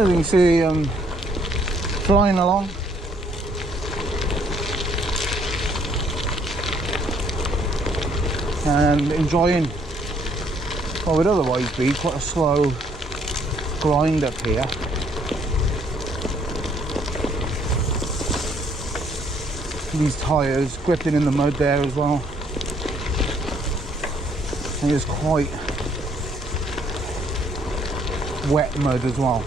So you can see flying along. And enjoying what would otherwise be quite a slow grind up here. These tyres gripping in the mud there as well. And it's quite wet mud as well.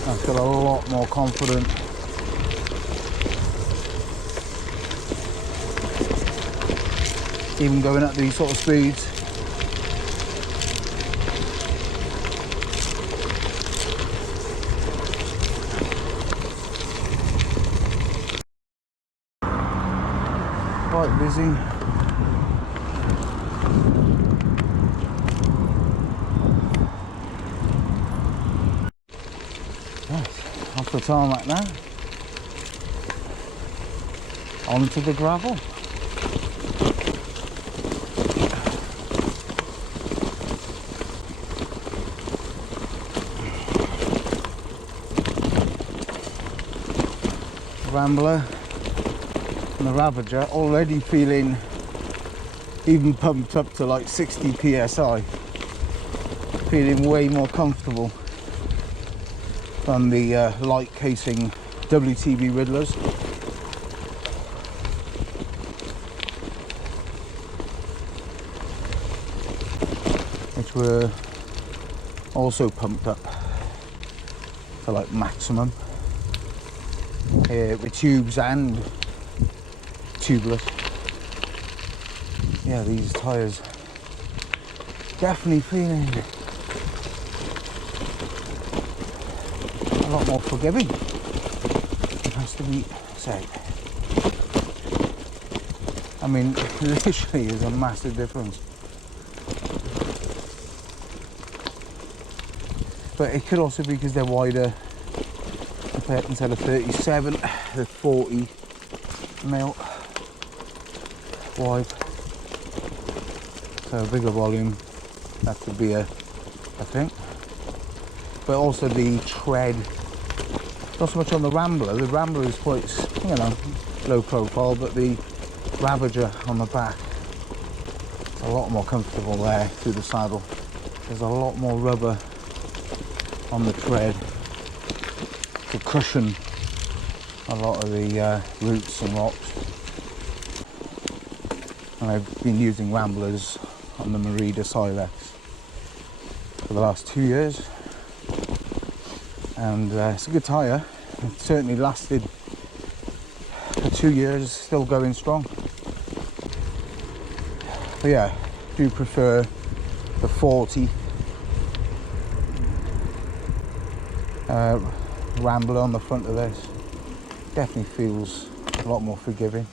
I feel a lot more confident. Even going at these sort of speeds. Quite busy. Right, off the tarmac now. Onto the gravel. Rambler and the Ravager already feeling even pumped up to like 60 psi, feeling way more comfortable than the light casing WTB Riddlers. Which were also pumped up to like maximum. With tubes and tubeless. Yeah, these tyres definitely feeling a lot more forgiving, it has to be said. I mean, literally is a massive difference. But it could also be because they're wider. Instead of 37, they're 40 mil wide, so a bigger volume. That could be I think. But also the tread, not so much on the Rambler. The Rambler is quite, you know, low profile, but the Ravager on the back is a lot more comfortable there through the saddle. There's a lot more rubber on the tread to cushion a lot of the roots and rocks. And I've been using Ramblers on the Merida Silex for the last 2 years, and it's a good tyre. It certainly lasted for 2 years, still going strong. But yeah, I do prefer the 40 Rambler on the front of this. Definitely feels a lot more forgiving.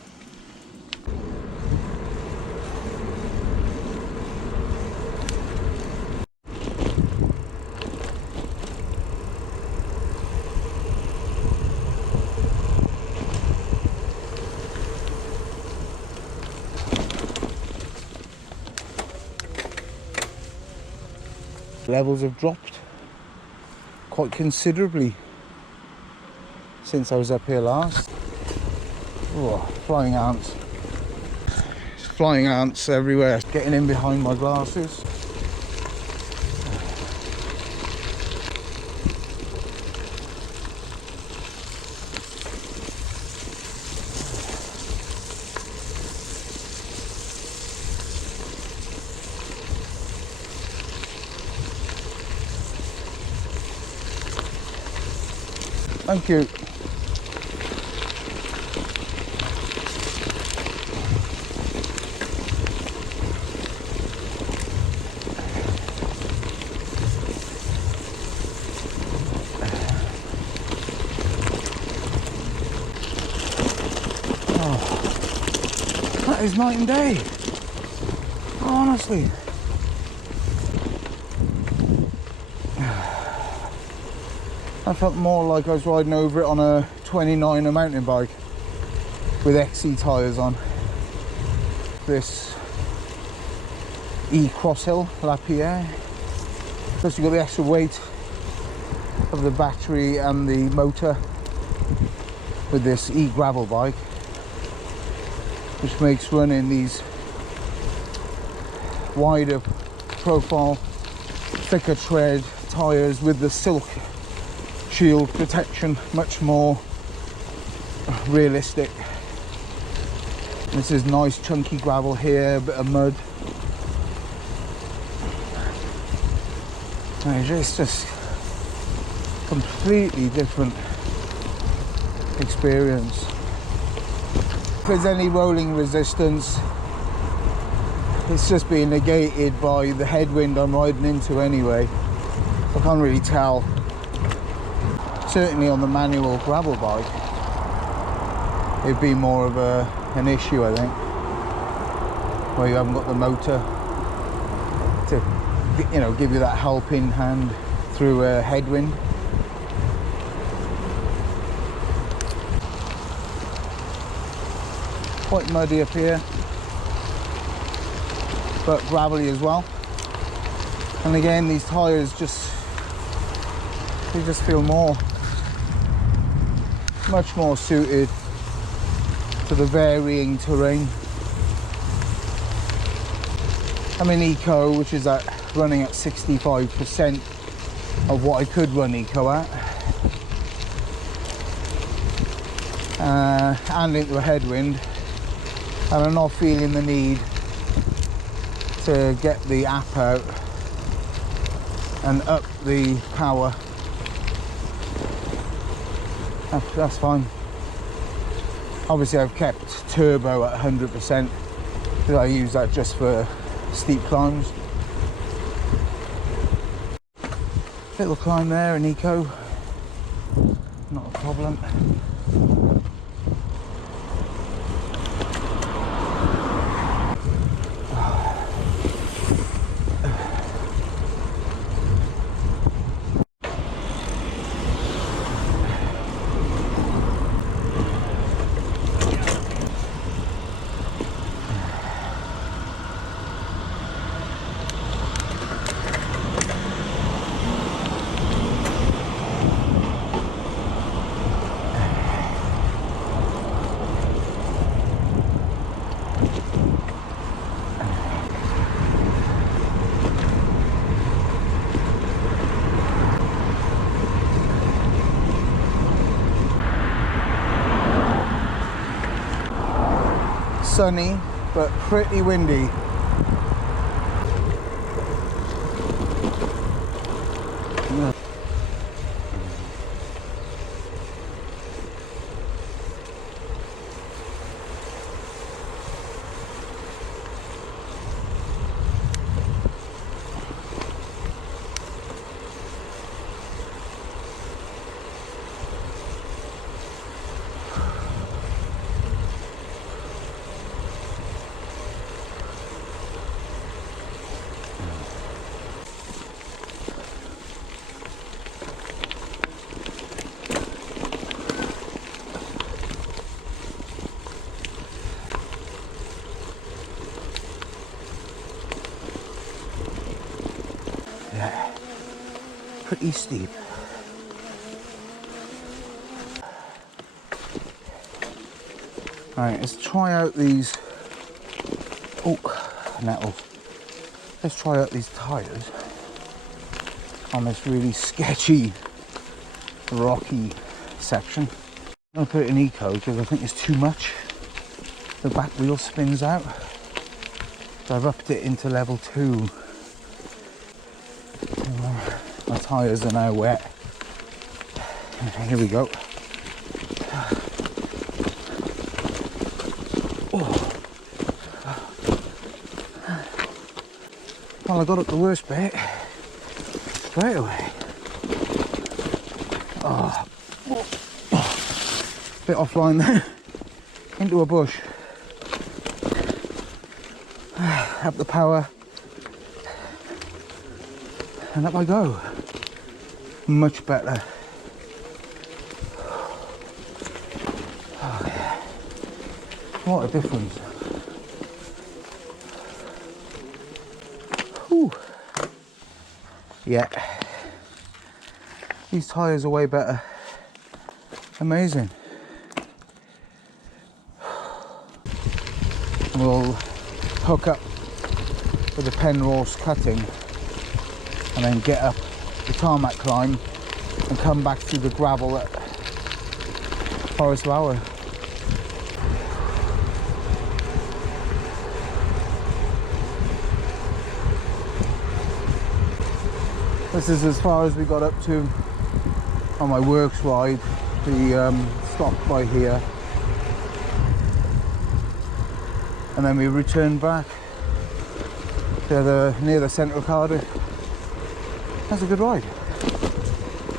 Levels have dropped quite considerably since I was up here last. Oh, flying ants. There's flying ants everywhere, getting in behind my glasses. Thank you. Oh, that is night and day. Honestly. I felt more like I was riding over it on a 29er mountain bike with XC tyres on. This ECrosshill Lapierre. Plus you've got the extra weight of the battery and the motor with this e-gravel bike, which makes running these wider profile, thicker tread tyres with the SilkShield protection much more realistic. This is nice chunky gravel here, a bit of mud. It's just completely different experience. If there's any rolling resistance, it's just being negated by the headwind I'm riding into anyway. I can't really tell. Certainly on the manual gravel bike, it'd be more of an issue, I think, where you haven't got the motor to, you know, give you that helping hand through a headwind. Quite muddy up here, but gravelly as well. And again, these tyres they just feel much more suited to the varying terrain. I'm in eco, which is running at 65% of what I could run eco at, and into a headwind, and I'm not feeling the need to get the app out and up the power. That's fine. Obviously I've kept turbo at 100% because I use that just for steep climbs. Little climb there in eco, not a problem. Sunny but pretty windy. Pretty steep. Alright, let's try out these. Oh, nettles. Let's try out these tyres on this really sketchy, rocky section. I'm going to put it in eco because I think it's too much. The back wheel spins out. So I've upped it into level 2. My tyres are now wet. Here we go. Oh. Well, I got up the worst bit straight away. Oh. Bit offline there. Into a bush. Up the power. And up I go. Much better. Oh, yeah. What a difference. Whew. Yeah. These tyres are way better. Amazing. And we'll hook up with the Penrose cutting and then get up the tarmac climb and come back through the gravel at Forest Bower. This is as far as we got up to on my works ride. We stopped by here and then we returned back to near the centre of Cardiff. That's a good ride.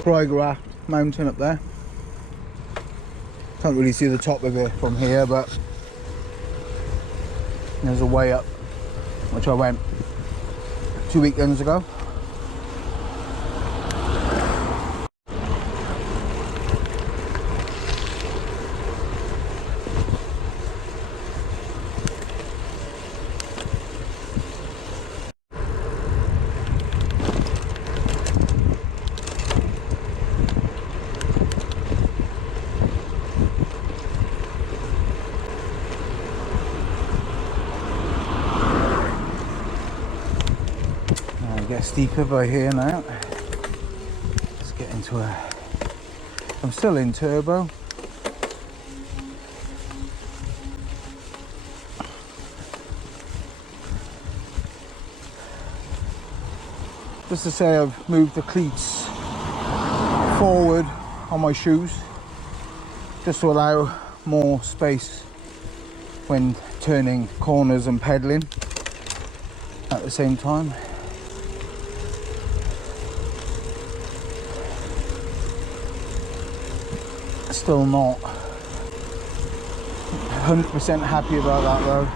Brygraft mountain up there. Can't really see the top of it from here, but there's a way up which I went 2 weekends ago. Get steeper by here now. Let's get into I'm still in turbo. Just to say, I've moved the cleats forward on my shoes just to allow more space when turning corners and pedaling at the same time. Still not 100% happy about that though.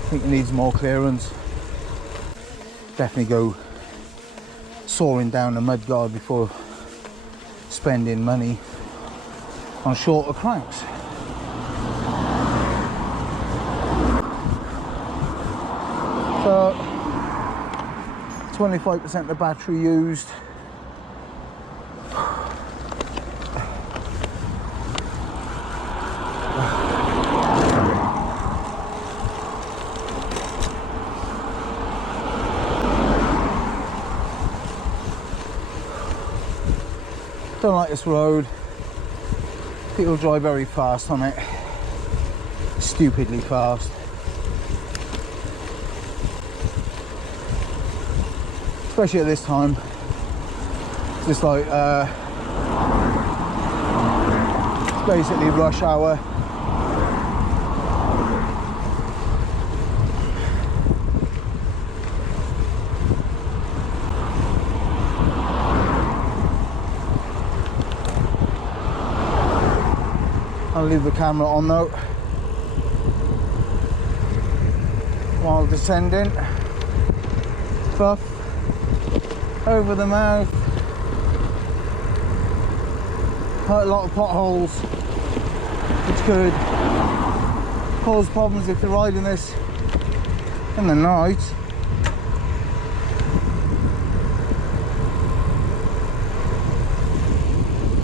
I think it needs more clearance. Definitely go soaring down the mudguard before spending money on shorter cranks. So 25% of the battery used. Don't like this road. People drive very fast on it, stupidly fast. Especially at this time. It's just like it's basically rush hour. I'll leave the camera on though while descending. Buff over the mouth. Quite a lot of potholes, which could cause problems if you're riding this in the night.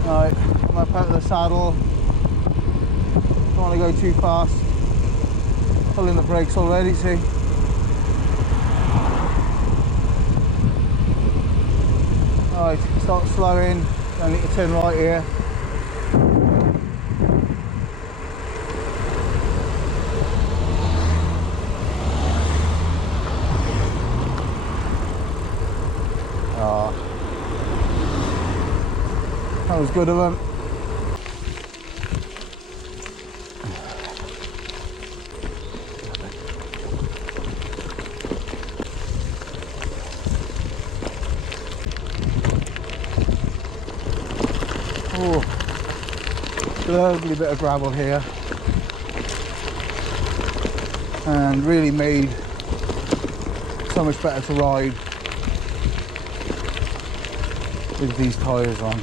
Right, I'm up out of the saddle. Don't want to go too fast. Pulling the brakes already, see? Right, start slowing. I need to turn right here. Oh, that was good of them. Oh, lovely bit of gravel here, and really made so much better to ride with these tyres on.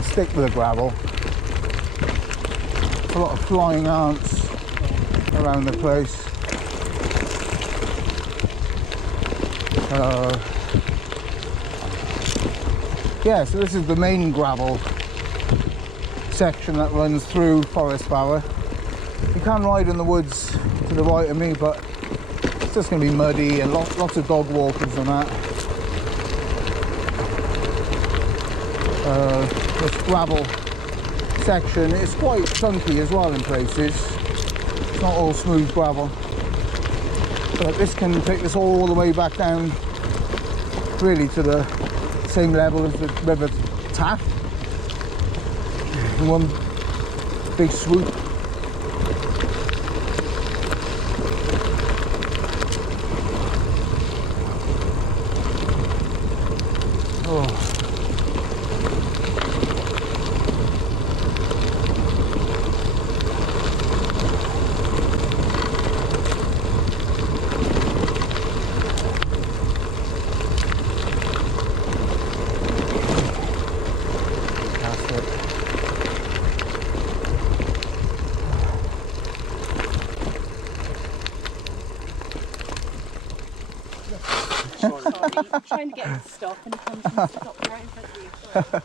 to stick with the gravel. A lot of flying ants around the place. Yeah, so this is the main gravel section that runs through Forest Bower. You can ride in the woods to the right of me, but it's just going to be muddy and lots of dog walkers and that. This gravel section is quite chunky as well in places. It's not all smooth gravel. But this can take this all the way back down really to the same level as the River Taff in one big swoop. Oh. I'm trying to get him to stop and he comes and stops right in front of you. Sorry.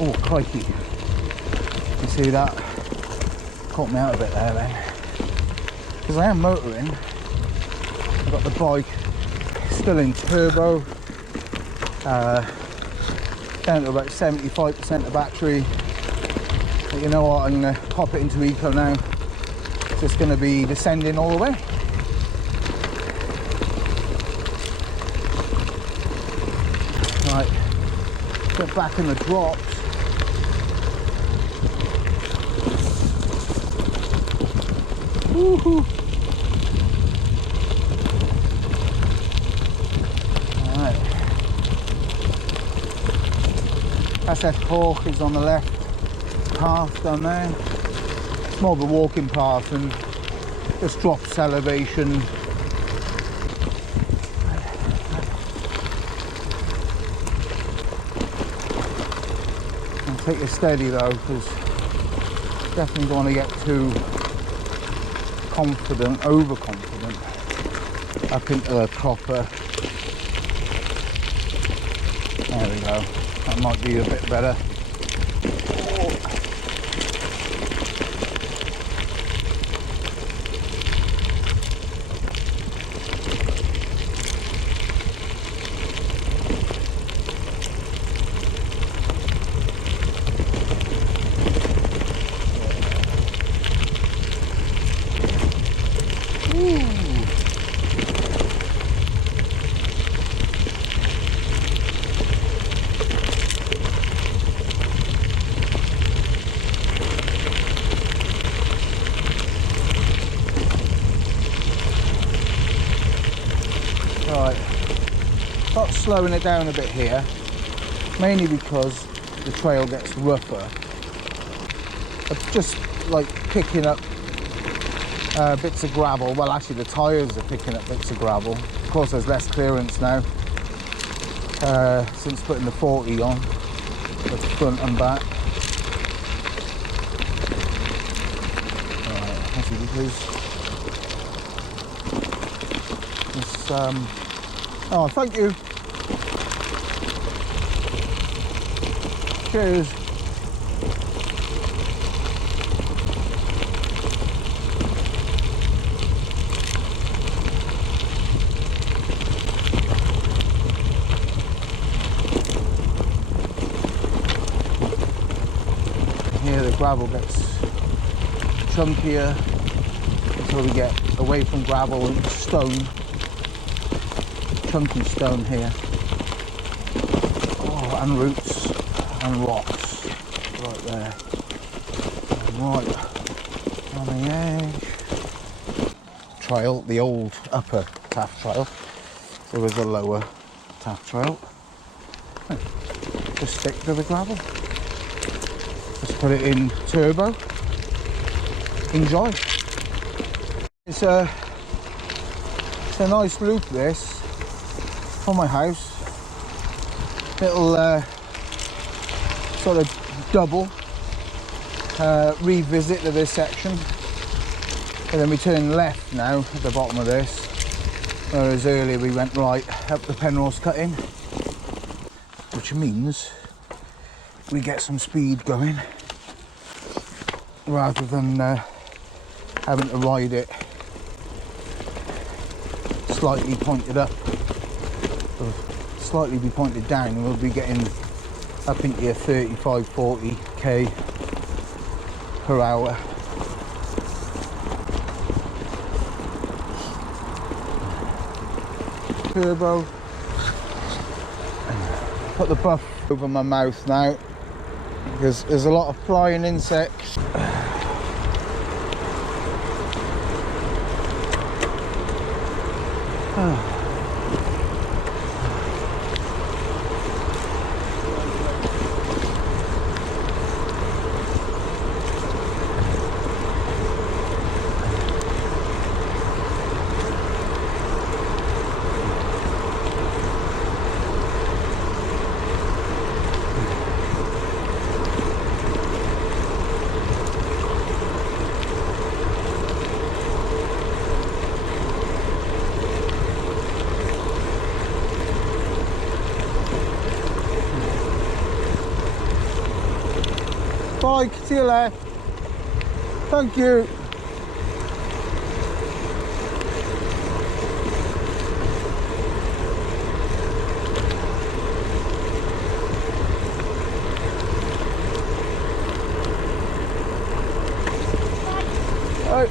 Oh, crikey. You see that? Caught me out a bit there then. Because I am motoring. I've got the bike still in turbo. Down to about 75% of battery. But you know what, I'm going to pop it into eco now. It's just going to be descending all the way. Right, get back in the drops. Woohoo! SF Cork is on the left path down there. It's more of a walking path and just drops elevation. And take it steady though, because definitely don't want to get too confident, overconfident up into the copper. There we go. That might be a bit better. Right, start slowing it down a bit here, mainly because the trail gets rougher. It's just like picking up bits of gravel. Well, actually the tyres are picking up bits of gravel. Of course there's less clearance now since putting the 40 on, the front and back. Right, that's because it's oh, thank you. Cheers. Here the gravel gets chunkier until we get away from gravel and stone. Chunky stone here. Oh, and roots and rocks right there. And right on the edge. Trail, the old upper Taff trail. There was a lower Taff trail. Just stick to the gravel. Just put it in turbo. enjoy. It's a nice loop, this, for my house. Little sort of double revisit of this section, and then we turn left now at the bottom of this, whereas earlier we went right up the Penrose cutting, which means we get some speed going rather than having to ride it slightly pointed up, or slightly be pointed down, and we'll be getting up into your 35-40 k per hour. Turbo. Put the buff over my mouth now because there's a lot of flying insects. Bye, see you later. Thank you. Bye.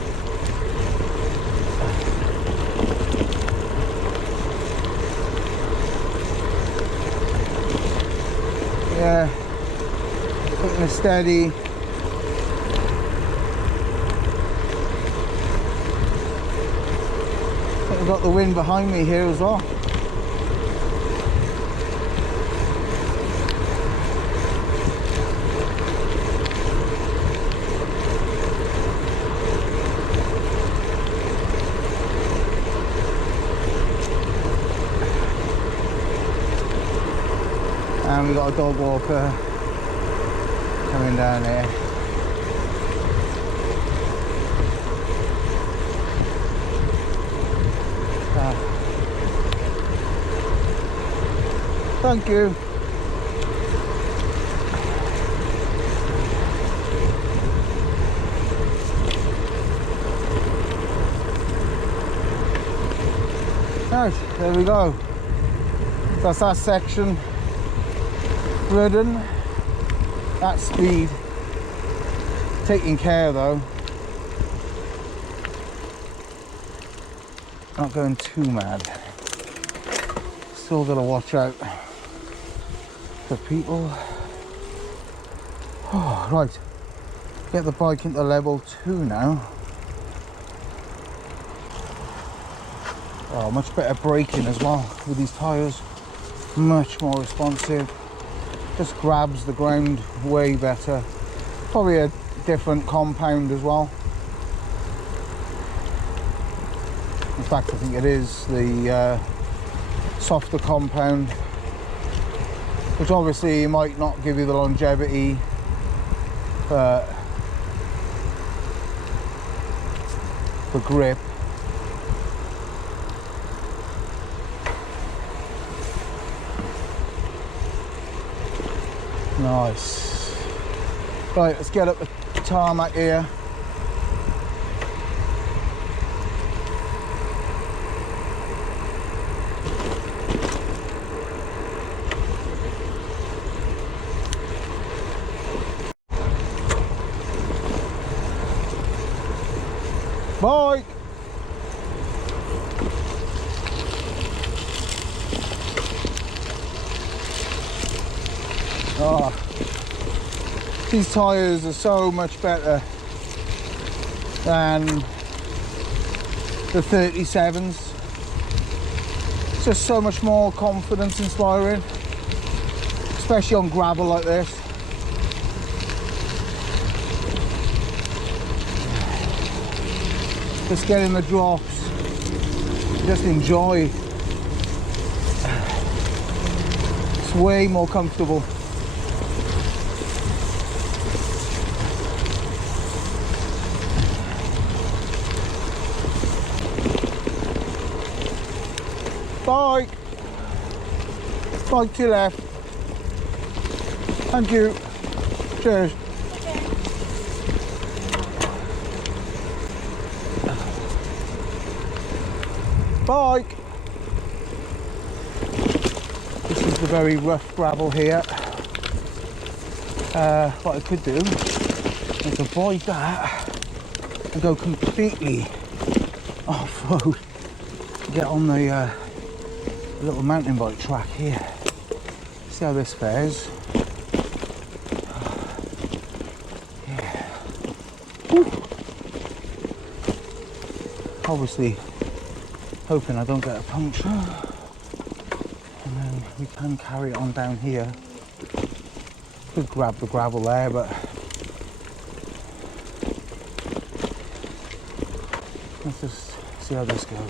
Yeah. Putting it steady. I've got the wind behind me here as well. And we've got a dog walker coming down here. Thank you. Right, there we go. That's that section ridden at speed. Taking care though. Not going too mad. Still got to watch out for people. Oh, right. Get the bike into level 2 now. Oh, much better braking as well with these tyres. Much more responsive. Just grabs the ground way better. Probably a different compound as well. In fact, I think it is the softer compound, which obviously might not give you the longevity, but the grip. Nice. Right, let's get up the tarmac here. Bye. Oh, these tyres are so much better than the 37s. It's just so much more confidence inspiring, especially on gravel like this. just getting the drops, just enjoy. It's way more comfortable. Bike! Bike to your left. Thank you. Cheers. Bike! This is the very rough gravel here. What I could do is avoid that and go completely off-road. Get on the little mountain bike track here. See how this fares. Yeah. Woo. Obviously hoping I don't get a puncture, and then we can carry it on down here. Could grab the gravel there, but let's just see how this goes.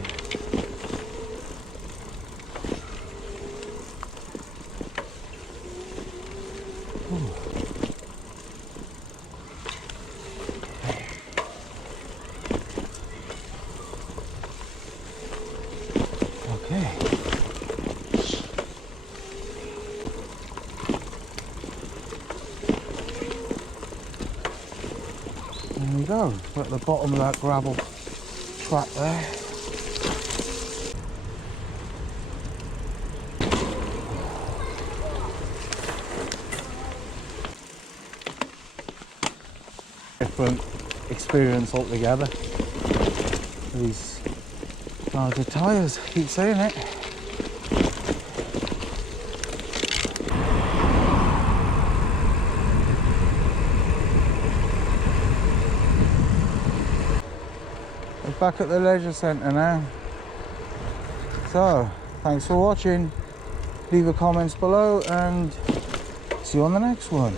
There we go, we're at the bottom of that gravel track there. Different experience altogether. These larger tyres, keep saying it. Back at the leisure centre now. So, thanks for watching. Leave your comments below and see you on the next one.